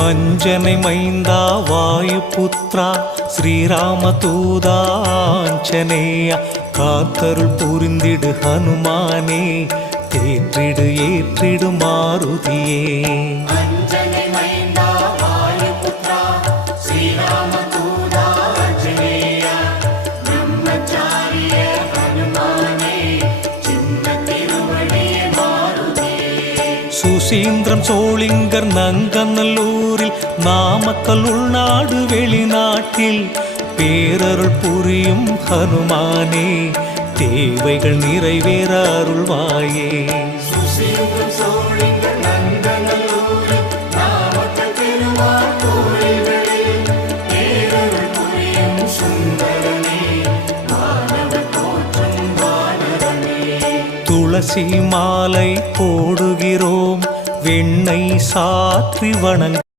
அஞ்சனை மைந்தா வாயுபுத்ரா ஸ்ரீராமதூதாஞ்சனேயா காத்தருள் புரிந்திடு ஹனுமானே தேற்றிடு ஏற்றிடு மாருதியே. சுசீந்திரம் சோளிங்கர் நங்கநல்லூரில் நாமக்கல் உள்நாடு வெளிநாட்டில் பேரருள் புரியும் ஹனுமானே தேவைகள் நிறைவேற அருள்வாயே. துளசி மாலை போடுகிறோம் வெண்ணெய் சாற்றி வணங்க